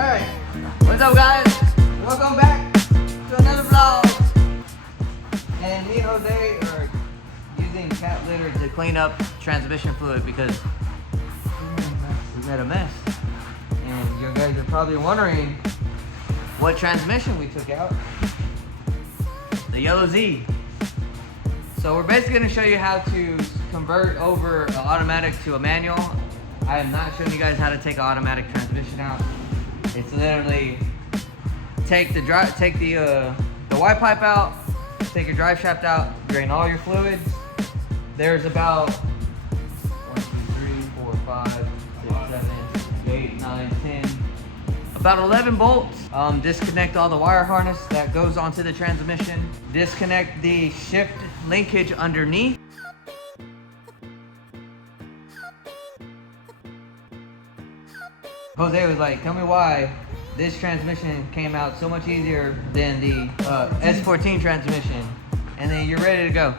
Alright, what's up guys? Welcome back to another vlog. And me and Jose are using cat litter to clean up transmission fluid because we made a mess. And you guys are probably wondering what transmission we took out. The yellow Z. So we're basically going to show you how to convert over an automatic to a manual. I am not showing you guys how to take an automatic transmission out. It's literally take the Y pipe out, take your drive shaft out, drain all your fluids. There's about 1, 2, 3, 4, 5, 6, 7, 8, 9, 10, about 11 bolts. Disconnect all the wire harness that goes onto the transmission. Disconnect the shift linkage underneath. Jose was like, tell me why this transmission came out so much easier than the S14 transmission. And then you're ready to go.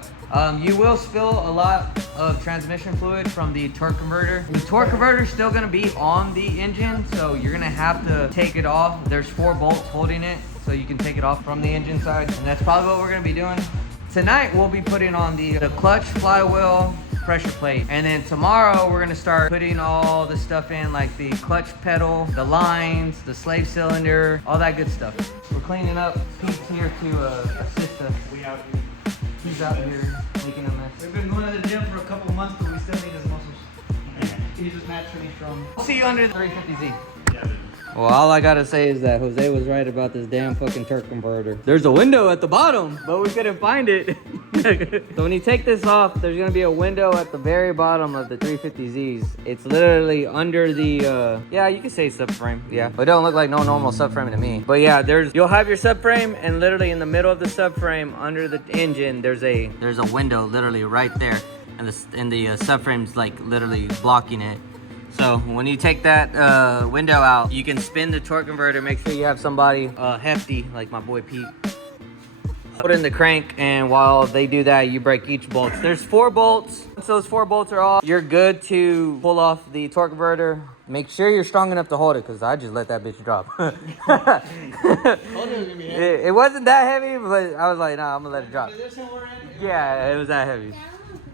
You will spill a lot of transmission fluid from the torque converter. The torque converter is still gonna be on the engine, so you're gonna have to take it off. There's 4 bolts holding it, so you can take it off from the engine side. And that's probably what we're gonna be doing. Tonight, we'll be putting on the clutch, flywheel, pressure plate. And then tomorrow, we're gonna start putting all the stuff in, like the clutch pedal, the lines, the slave cylinder, all that good stuff. We're cleaning up. Pete's here to assist us. We out here. He's out here making a mess. We've been going to the gym for a couple of months, but we still need his muscles. He's just naturally strong. We'll see you under the 350Z. Yeah, dude. Well, all I gotta say is that Jose was right about this damn fucking torque converter. There's a window at the bottom, but we couldn't find it. So when you take this off, there's gonna be a window at the very bottom of the 350Zs. It's literally under the, yeah, you can say subframe, yeah. But it don't look like no normal subframe to me. But yeah, you'll have your subframe, and literally in the middle of the subframe, under the engine, there's a window literally right there. And the subframe's like literally blocking it. So when you take that window out, you can spin the torque converter. Make sure you have somebody hefty, like my boy Pete, holding the crank. And while they do that, you break each bolt. There's 4 bolts. Once those 4 bolts are off, you're good to pull off the torque converter. Make sure you're strong enough to hold it, because I just let that bitch drop. It wasn't that heavy, but I was like, nah, I'm gonna let it drop. Yeah, it was that heavy.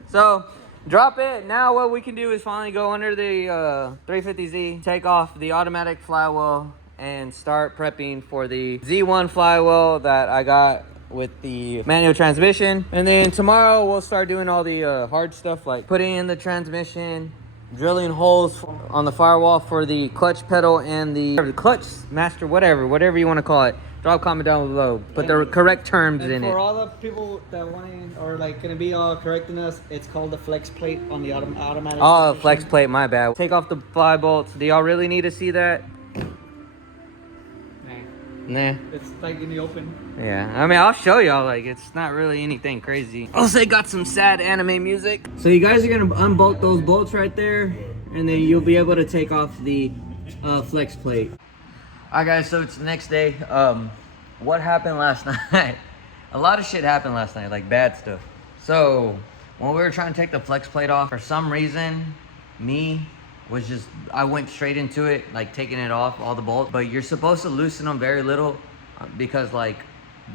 So drop it. Now what we can do is finally go under the 350Z, take off the automatic flywheel, and start prepping for the Z1 flywheel that I got with the manual transmission. And then tomorrow we'll start doing all the hard stuff, like putting in the transmission, drilling holes on the firewall for the clutch pedal and the clutch master, whatever you want to call it. Drop a comment down below. Put the correct terms in it. For all the people that want to, or like gonna be all correcting us, it's called the flex plate on the automatic. Oh, flex plate, my bad. Take off the fly bolts. Do y'all really need to see that? Nah. It's like in the open. Yeah, I mean, I'll show y'all. Like, it's not really anything crazy. Also, got some sad anime music. So you guys are gonna unbolt those bolts right there, and then you'll be able to take off the flex plate. All right, guys, so it's the next day. What happened last night? A lot of shit happened last night, like bad stuff. So when we were trying to take the flex plate off, for some reason, I went straight into it, like taking it off, all the bolts. But you're supposed to loosen them very little, because like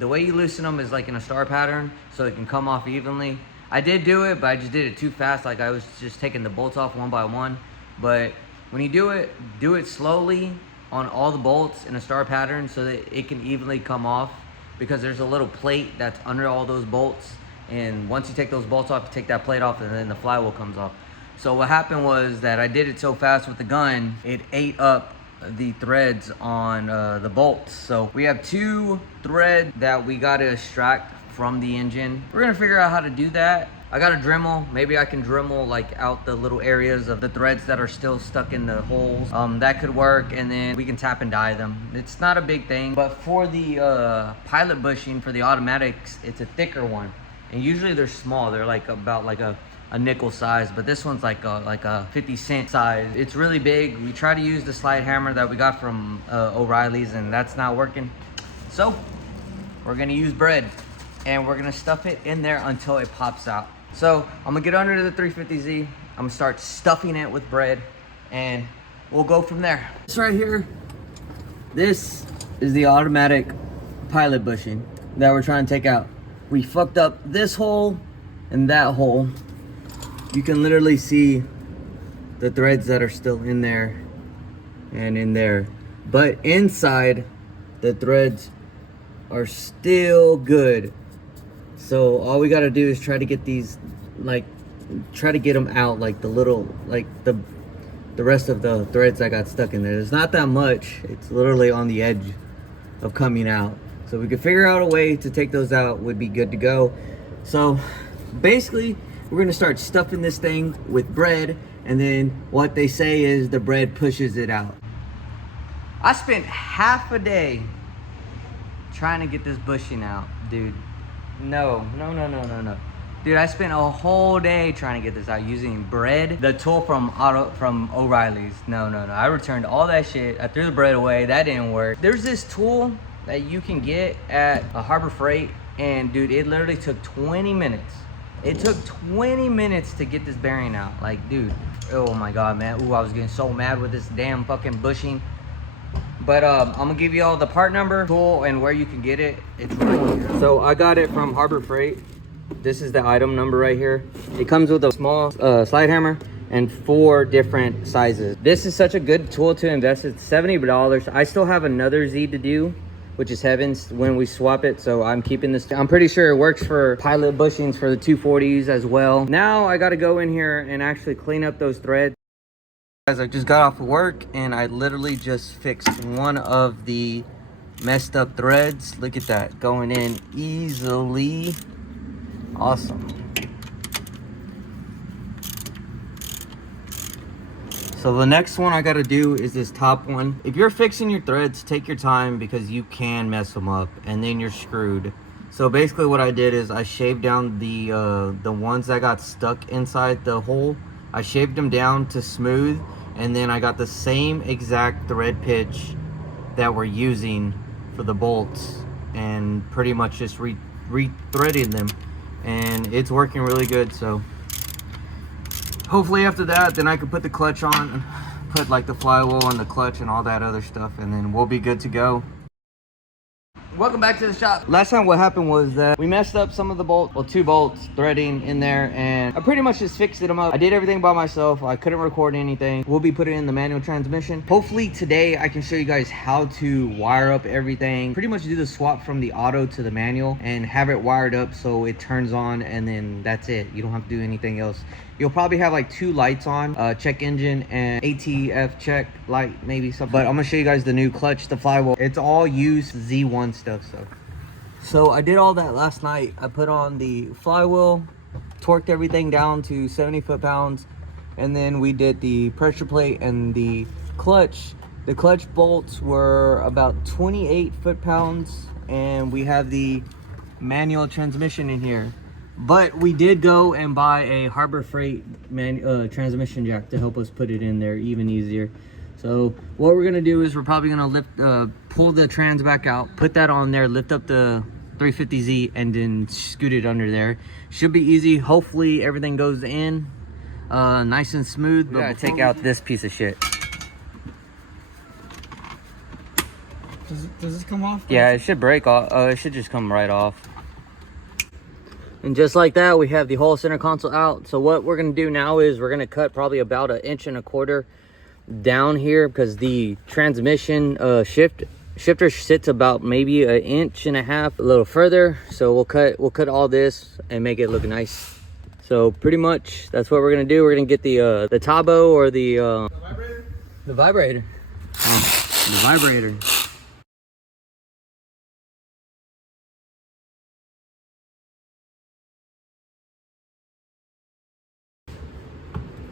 the way you loosen them is like in a star pattern, so it can come off evenly. I did do it, but I just did it too fast. Like I was just taking the bolts off one by one. But when you do it slowly on all the bolts in a star pattern, so that it can evenly come off, because there's a little plate that's under all those bolts. And once you take those bolts off, you take that plate off, and then the flywheel comes off. So what happened was that I did it so fast with the gun, it ate up the threads on the bolts. So we have 2 threads that we got to extract from the engine. We're gonna figure out how to do that. I got a Dremel. Maybe I can Dremel like out the little areas of the threads that are still stuck in the holes. That could work, and then we can tap and die them. It's not a big thing, but for the pilot bushing for the automatics, it's a thicker one. And usually they're small. They're like about like a nickel size, but this one's like a 50-cent size. It's really big. We try to use the slide hammer that we got from O'Reilly's, and that's not working. So we're gonna use bread, and we're gonna stuff it in there until it pops out. So I'm gonna get under the 350Z. I'm gonna start stuffing it with bread, and we'll go from there. This right here This is the automatic pilot bushing that we're trying to take out. We fucked up this hole and that hole. You can literally see the threads that are still in there and in there. But inside, the threads are still good. So all we gotta do is try to get these, like, try to get them out, like the little, like the rest of the threads that got stuck in there. There's not that much. It's literally on the edge of coming out. So we could figure out a way to take those out, would be good to go. So basically, we're gonna start stuffing this thing with bread, and then what they say is the bread pushes it out. I spent half a day trying to get this bushing out, dude. No. Dude, I spent a whole day trying to get this out using bread, the tool from O'Reilly's. No. I returned all that shit. I threw the bread away. That didn't work. There's this tool that you can get at a Harbor Freight, and dude, it literally took 20 minutes. It took 20 minutes to get this bearing out. Like, dude, oh my God, man. Ooh, I was getting so mad with this damn fucking bushing. But I'm gonna give you all the part number, tool, and where you can get it. It's right here. So I got it from Harbor Freight. This is the item number right here. It comes with a small slide hammer and 4 different sizes. This is such a good tool to invest. It's $70. I still have another Z to do, which is Heavens, when we swap it. So I'm keeping this. I'm pretty sure it works for pilot bushings for the 240s as well. Now I gotta go in here and actually clean up those threads. Guys, I just got off of work and I literally just fixed one of the messed up threads. Look at that, going in easily. Awesome. So the next one I gotta do is this top one. If you're fixing your threads, take your time because you can mess them up and then you're screwed. So basically what I did is I shaved down the ones that got stuck inside the hole. I shaved them down to smooth, and then I got the same exact thread pitch that we're using for the bolts and pretty much just re-threading them, and it's working really good. So hopefully after that, then I can put the clutch on, put like the flywheel and the clutch and all that other stuff, and then we'll be good to go. Welcome back to the shop. Last time what happened was that we messed up some of the bolts, well, 2 bolts threading in there, and I pretty much just fixed them up. I did everything by myself. I couldn't record anything. We'll be putting in the manual transmission. Hopefully today I can show you guys how to wire up everything. Pretty much do the swap from the auto to the manual and have it wired up so it turns on, and then that's it. You don't have to do anything else. You'll probably have like 2 lights on, check engine and ATF check light, maybe something. But I'm gonna show you guys the new clutch, the flywheel. It's all used Z1 stuff. So I did all that last night. I put on the flywheel, torqued everything down to 70 foot-pounds, and then we did the pressure plate and the clutch. The clutch bolts were about 28 foot-pounds, and we have the manual transmission in here. But we did go and buy a Harbor Freight transmission jack to help us put it in there even easier. So what we're gonna do is we're probably gonna pull the trans back out, put that on there, lift up the 350Z, and then scoot it under there. Should be easy. Hopefully everything goes in nice and smooth. We gotta take out this piece of shit. Does this come off? Yeah, it should break off. It should just come right off. And just like that, we have the whole center console out. So what we're gonna do now is we're gonna cut probably about 1.25 inches down here, because the transmission shifter sits about maybe 1.5 inches a little further. So we'll cut all this and make it look nice. So pretty much that's what we're gonna do. We're gonna get the Tabo or the vibrator. The vibrator. Oh, the vibrator.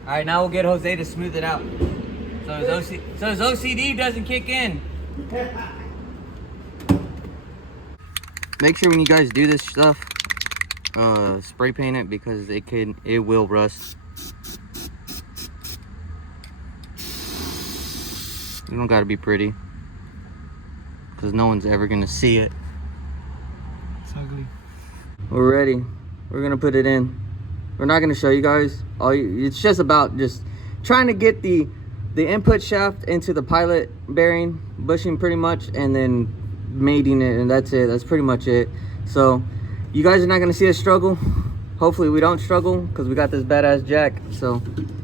All right, now we'll get Jose to smooth it out, so his OCD doesn't kick in. Make sure when you guys do this stuff, spray paint it, because it will rust. You don't gotta be pretty, because no one's ever gonna see it. It's ugly. We're ready. We're gonna put it in. We're not gonna show you guys. It's just about just trying to get the the input shaft into the pilot bearing bushing pretty much, and then mating it, and that's it. That's pretty much it. So you guys are not going to see us struggle. Hopefully we don't struggle because we got this badass jack. So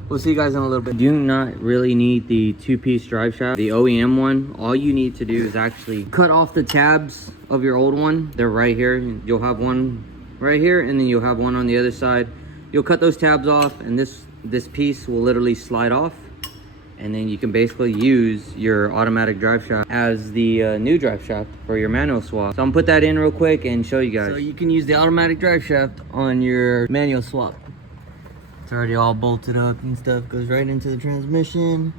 we'll see you guys in a little bit. You do not really need the two-piece drive shaft, the OEM one. All you need to do is actually cut off the tabs of your old one. They're right here. You'll have one right here, and then you'll have one on the other side. You'll cut those tabs off, and this piece will literally slide off, and then you can basically use your automatic drive shaft as the new drive shaft for your manual swap. So I'm gonna put that in real quick and show you guys. So you can use the automatic drive shaft on your manual swap. It's already all bolted up and stuff, goes right into the transmission,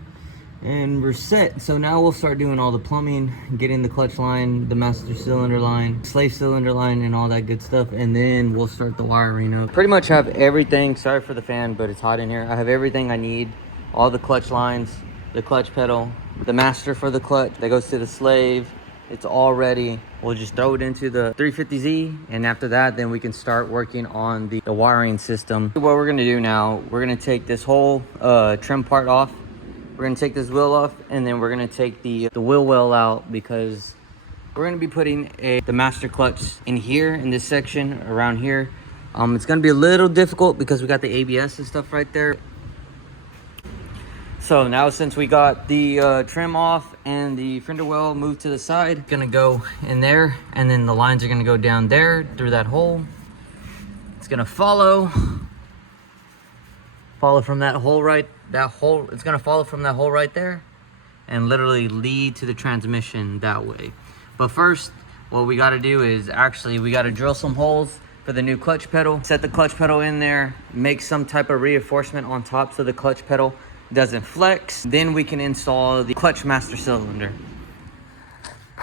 and we're set. So now we'll start doing all the plumbing, getting the clutch line, the master cylinder line, slave cylinder line, and all that good stuff, and then we'll start the wiring up. Pretty much have everything. Sorry for the fan, but it's hot in here. I have everything I need. All the clutch lines, the clutch pedal, the master for the clutch that goes to the slave. It's all ready. We'll just throw it into the 350Z, and after that, then we can start working on the wiring system. What we're gonna do now, we're gonna take this whole trim part off. We're gonna take this wheel off, and then we're gonna take the wheel well out, because we're gonna be putting the master clutch in here, in this section around here. It's gonna be a little difficult because we got the ABS and stuff right there. So now, since we got the trim off and the fender well moved to the side, gonna go in there, and then the lines are gonna go down there through that hole. It's gonna follow from that hole it's gonna follow from that hole right there and literally lead to the transmission that way. But first, what we gotta do is actually we gotta drill some holes for the new clutch pedal, set the clutch pedal in there, make some type of reinforcement on top so the clutch pedal doesn't flex. Then we can install the clutch master cylinder.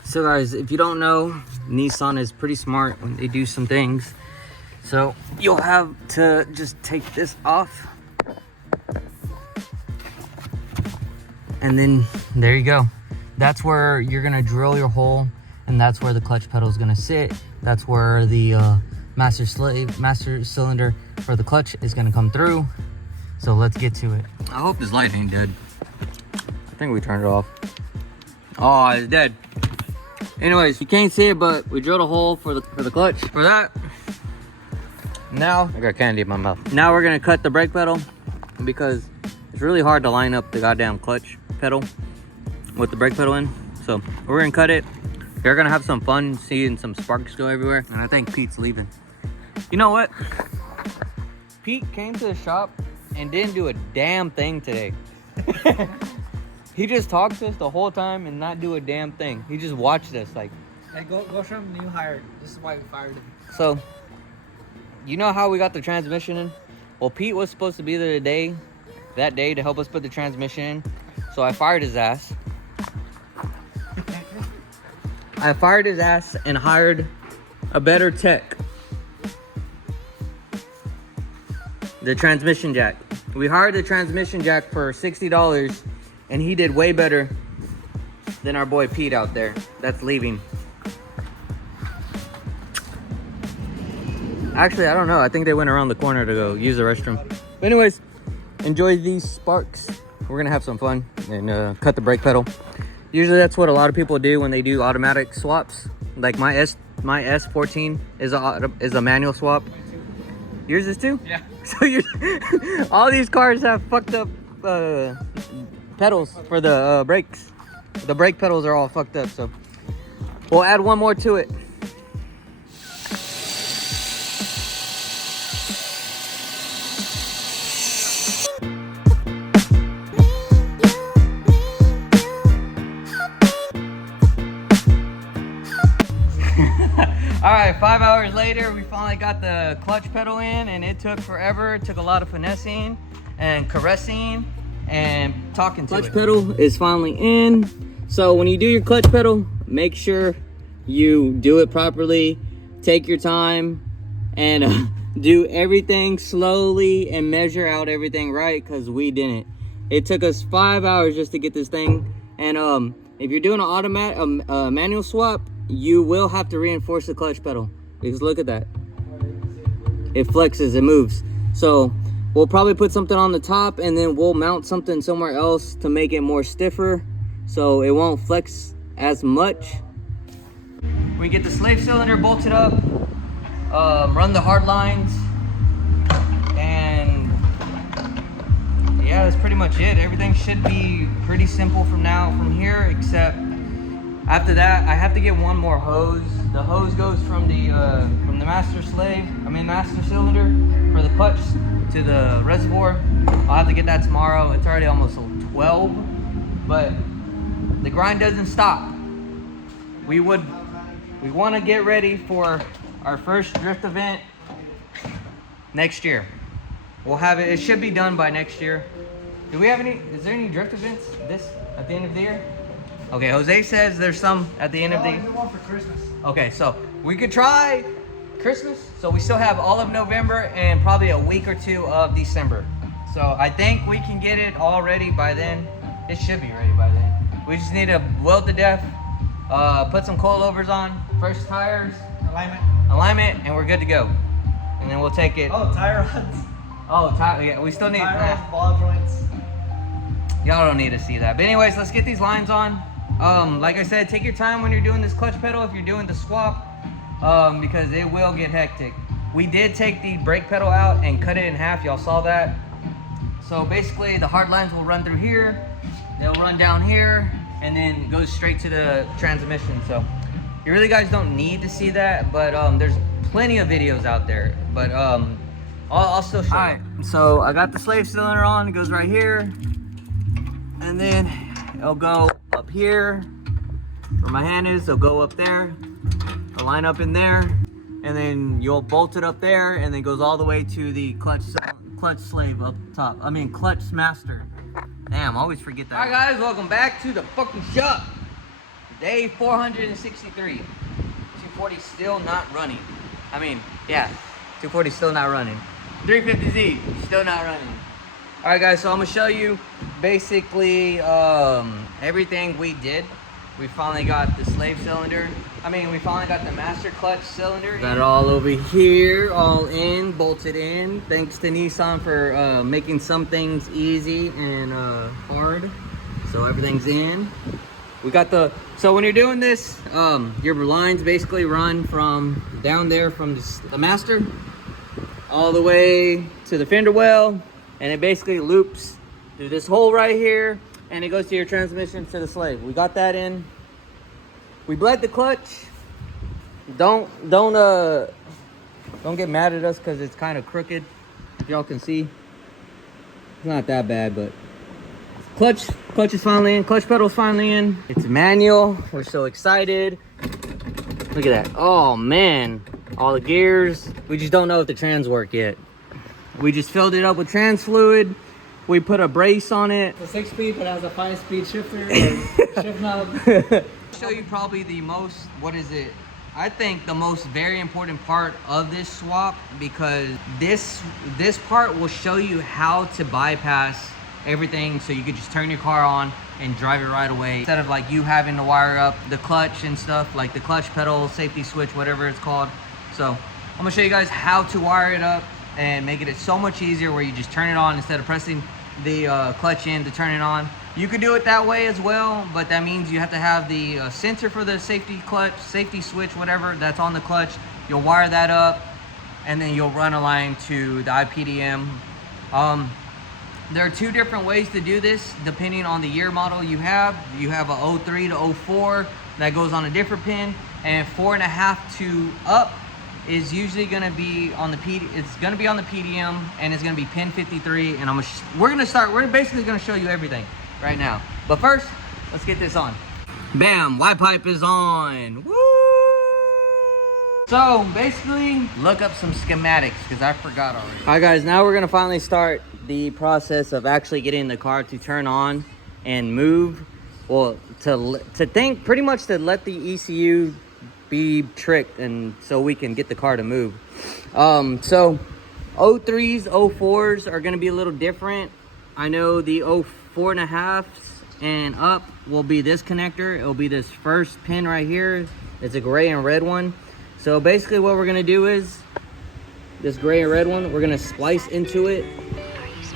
So guys, if you don't know, Nissan is pretty smart when they do some things. So you'll have to just take this off, and then there you go. That's where you're gonna drill your hole, and that's where the clutch pedal is gonna sit. That's where the master cylinder for the clutch is gonna come through. So let's get to it. I hope this light ain't dead. I think we turned it off. Oh, it's dead. Anyways, you can't see it, but we drilled a hole for the clutch. For that, now I got candy in my mouth. Now we're gonna cut the brake pedal, because it's really hard to line up the goddamn clutch pedal with the brake pedal in. So we're gonna cut it. You're gonna have some fun seeing some sparks go everywhere. And I think Pete's leaving. You know what? Pete came to the shop and didn't do a damn thing today. He just talked to us the whole time and not do a damn thing. He just watched us like. Hey, go show him you hired. This is why we fired him. So, you know how we got the transmission in? Well, Pete was supposed to be there that day to help us put the transmission in. So I fired his ass. I fired his ass and hired a better tech. The transmission jack. We hired the transmission jack for $60, and he did way better than our boy Pete out there that's leaving. Actually, I don't know. I think they went around the corner to go use the restroom. But anyways, enjoy these sparks. We're gonna have some fun and cut the brake pedal. Usually that's what a lot of people do when they do automatic swaps. Like my S14 is a manual swap. Yours is too? Yeah. So all these cars have fucked up pedals for the brakes. The brake pedals are all fucked up, so we'll add one more to it. All right, 5 hours later, we finally got the clutch pedal in, and it took forever. It took a lot of finessing and caressing and talking to it. Clutch pedal is finally in. So when you do your clutch pedal, make sure you do it properly. Take your time and do everything slowly and measure out everything right, because we didn't. It took us 5 hours just to get this thing. And if you're doing an automatic manual swap, you will have to reinforce the clutch pedal, because look at that. It flexes, it moves. So we'll probably put something on the top, and then we'll mount something somewhere else to make it more stiffer so it won't flex as much. We get the slave cylinder bolted up, run the hard lines, and yeah, that's pretty much it. Everything should be pretty simple from here, except after that I have to get one more hose. The hose goes from the master cylinder for the clutch to the reservoir. I'll have to get that tomorrow. It's already almost 12, but the grind doesn't stop. We want to get ready for our first drift event next year. We'll have it. It should be done by next year. Do we have any? Is there any drift events at the end of the year? Okay, Jose says there's some at the end of the year. One for Christmas. Okay, so we could try Christmas. So we still have all of November and probably a week or two of December. So I think we can get it all ready by then. It should be ready by then. We just need to weld to death, put some coilovers on, first tires, alignment, and we're good to go. And then we'll take it. Oh, tire rods. Oh, yeah, we still need tire rods, ball joints. Y'all don't need to see that. But anyways, let's get these lines on. Like I said, take your time when you're doing this clutch pedal if you're doing the swap, because it will get hectic. We did take the brake pedal out and cut it in half. Y'all saw that. So basically the hard lines will run through here, they'll run down here, and then go straight to the transmission. So you really guys don't need to see that, but there's plenty of videos out there. But I'll still show you. Alright, so I got the slave cylinder on. It goes right here, and then it'll go up here where my hand is. It'll go up there, it'll line up in there, and then you'll bolt it up there, and then goes all the way to the clutch slave up top. I mean clutch master. Damn, I always forget that. Alright guys, welcome back to the fucking shop. Day 463. 240 still not running. I mean, yeah, 240 still not running. 350Z still not running. Alright guys, so I'm gonna show you basically everything we did. We finally got the slave cylinder. We finally got the master clutch cylinder. Got it all over here, all in, bolted in. Thanks to Nissan for making some things easy and hard. So everything's in. We got so when you're doing this, your lines basically run from down there from the master all the way to the fender well, and it basically loops through this hole right here, and it goes to your transmission to the slave. We got that in. We bled the clutch. Don't get mad at us because it's kind of crooked. If y'all can see, it's not that bad, but clutch is finally in. Clutch pedal's finally in. It's manual. We're so excited. Look at that. Oh man, all the gears. We just don't know if the trans work yet. We just filled it up with trans fluid. We put a brace on it. It's a 6-speed, but it has a 5-speed shifter. Shift knob. Show you probably the most, I think the most very important part of this swap, because this part will show you how to bypass everything, so you could just turn your car on and drive it right away, instead of like you having to wire up the clutch and stuff, like the clutch pedal, safety switch, whatever it's called. So I'm gonna show you guys how to wire it up and make it so much easier, where you just turn it on instead of pressing the clutch in to turn it on. You could do it that way as well, but that means you have to have the sensor for the safety clutch, safety switch, whatever that's on the clutch. You'll wire that up, and then you'll run a line to the IPDM. There are two different ways to do this depending on the year model you have. You have a 03 to 04 that goes on a different pin, and 4.5 to up is usually going to be on the it's going to be on the PDM, and it's going to be pin 53. And we're basically going to show you everything right now. But first, let's get this on. Bam, Y pipe is on. Woo! So basically, look up some schematics because I forgot already. All right guys, now we're going to finally start the process of actually getting the car to turn on and move. Well, to think pretty much to let the ECU be tricked, and so we can get the car to move. So 03s, 04s are going to be a little different. I know the 04.5s and up will be this connector. It'll be this first pin right here. It's a gray and red one. So basically what we're going to do is this gray and red one, we're going to splice into it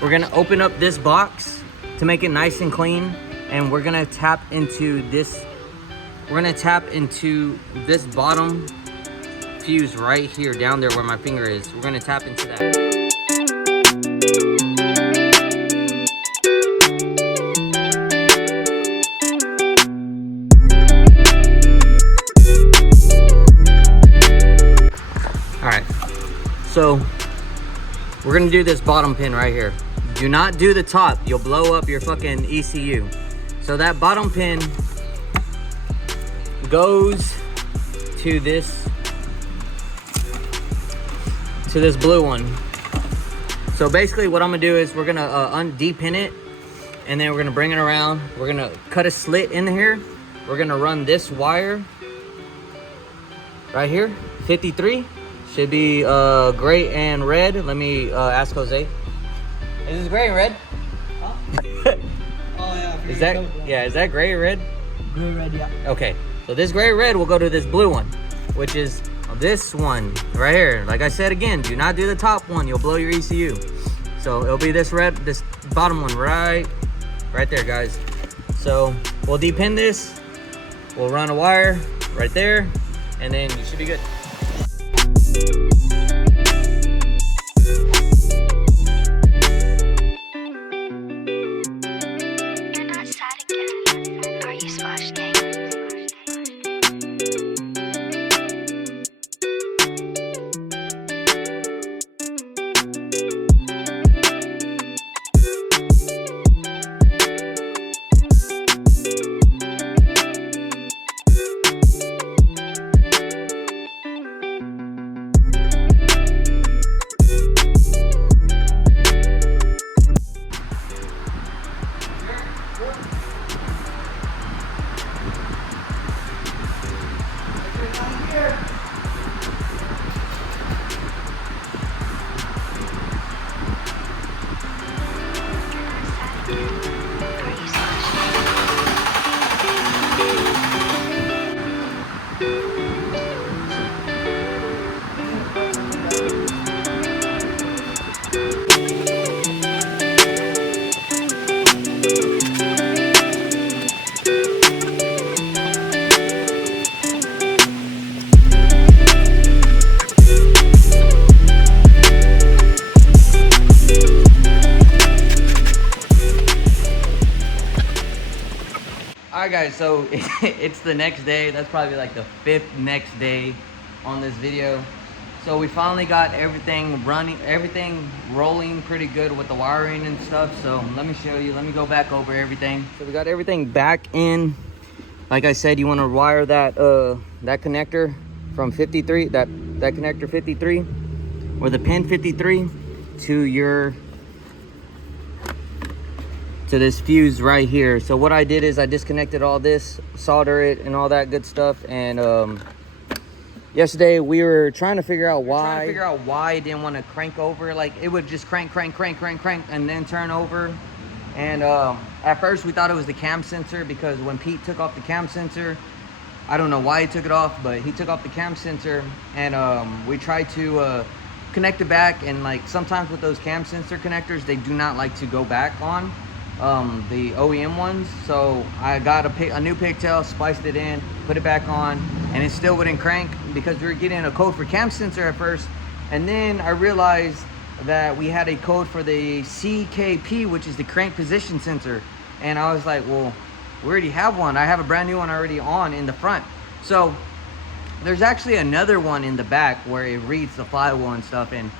we're gonna open up this box to make it nice and clean, and we're gonna tap into this. We're gonna tap into this bottom fuse right here, down there where my finger is. We're gonna tap into that. So we're gonna do this bottom pin right here. Do not do the top, you'll blow up your fucking ECU. So that bottom pin goes to this blue one. So basically what I'm gonna do is we're gonna de-pin it, and then we're gonna bring it around. We're gonna cut a slit in here. We're gonna run this wire right here, 53. Should be gray and red. Let me ask Jose. Is this gray and red? Huh? Oh yeah. Is that, yeah, is that gray or red? Gray, red, yeah. Okay, so this gray red will go to this blue one, which is this one right here. Like I said again, do not do the top one, you'll blow your ECU. So it'll be this red, this bottom one right there, guys. So we'll de-pin this, we'll run a wire right there, and then you should be good. Alright guys, so it's the next day. That's probably like the 5th next day on this video. So we finally got everything running, everything rolling pretty good with the wiring and stuff. So let me show you, let me go back over everything. So we got everything back in. Like I said, you want to wire that that connector from 53, that connector 53, or the pin 53 to this fuse right here. So what I did is I disconnected all this, solder it and all that good stuff. And yesterday we were trying to figure out why it didn't want to crank over. Like it would just crank and then turn over. And at first we thought it was the cam sensor, because when Pete took off the cam sensor, I don't know why he took it off, but he took off the cam sensor, and we tried to connect it back. And like sometimes with those cam sensor connectors, they do not like to go back on. The OEM ones. So I got a new pigtail, spliced it in, put it back on, and it still wouldn't crank because we were getting a code for cam sensor at first. And then I realized that we had a code for the CKP, which is the crank position sensor. And I was like, well, we already have one. I have a brand new one already on in the front. So there's actually another one in the back where it reads the flywheel and stuff. And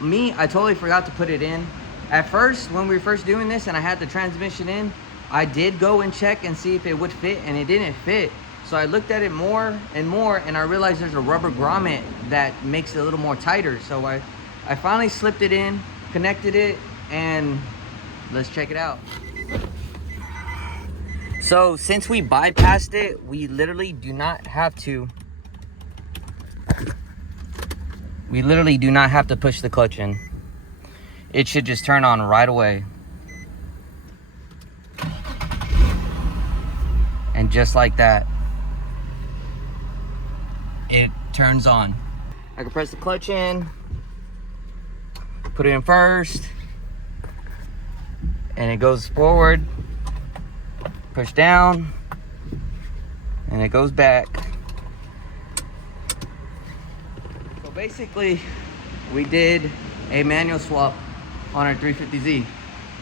I totally forgot to put it in. At first, when we were first doing this and I had the transmission in, I did go and check and see if it would fit, and it didn't fit. So I looked at it more and more, and I realized there's a rubber grommet that makes it a little more tighter. So I finally slipped it in, connected it, and let's check it out. So since we bypassed it, we literally do not have to push the clutch in. It should just turn on right away. And just like that, it turns on. I can press the clutch in, put it in first, and it goes forward, push down, and it goes back. So basically, we did a manual swap on our 350Z.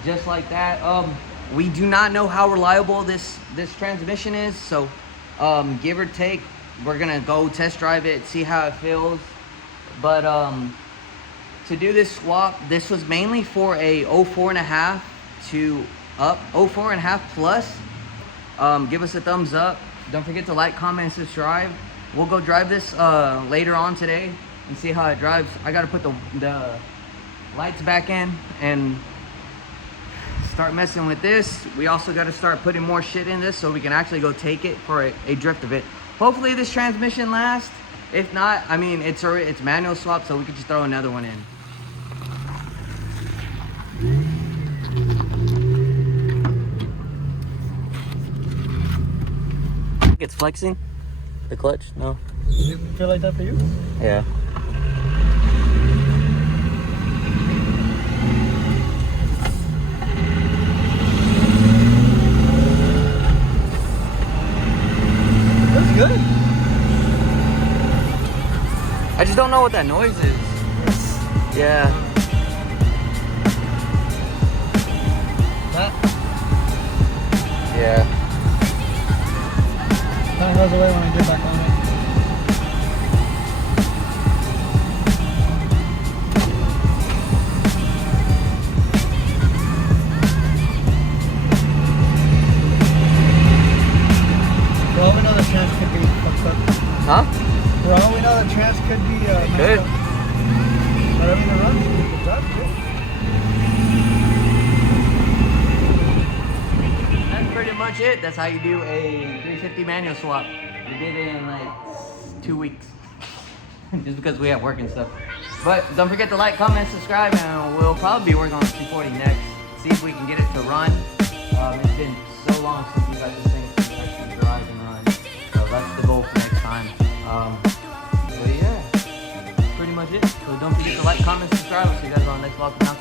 Just like that. We do not know how reliable this transmission is, so give or take, we're gonna go test drive it, see how it feels. But to do this swap, this was mainly for a 04.5 to up, 04.5 plus. Give us a thumbs up. Don't forget to like, comment, and subscribe. We'll go drive this later on today and see how it drives. I gotta put the lights back in and start messing with this. We also got to start putting more shit in this so we can actually go take it for a drift of it. Hopefully this transmission lasts. If not, I mean, it's manual swap, so we could just throw another one in. It's flexing the clutch. No. Does it feel like that for you? Yeah. Good. I just don't know what that noise is. Yeah. That Yeah. kind of goes away when I get back on it. For all we know, the trans could be fucked up. Huh? For all we know, the trans could be messed Good. up. But I mean, it runs. It drives good. That's pretty much it. That's how you do a 350 manual swap. We did it in like 2 weeks. Just because we have work and stuff. But don't forget to like, comment, subscribe, and we'll probably be working on 240 next. See if we can get it to run. It's been so long since we got this thing to actually drive and run. So that's the goal for next time. But yeah, that's pretty much it. So don't forget to like, comment, subscribe. We'll see you guys on the next vlog.